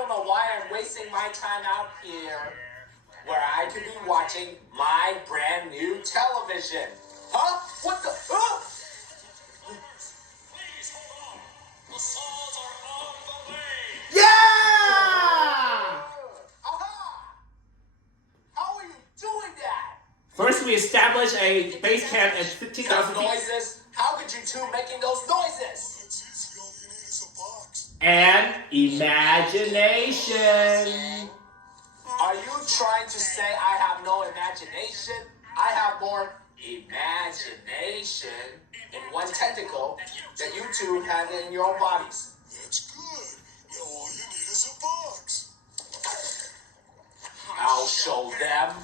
don't know why I'm wasting my time out here where I could be watching my brand new television. Huh? What the? Huh? Please hold on. The saws are on the way. Yeah! Aha! How are you doing that? First, we establish a base camp at 15,000 Those feet. noises? How could you two making those noises? That's easy. All you need is a box. And imagination. Are you trying to say I have no imagination? I have more imagination in one tentacle than you two have in your bodies. That's good. Now all you need is a box. I'll show them.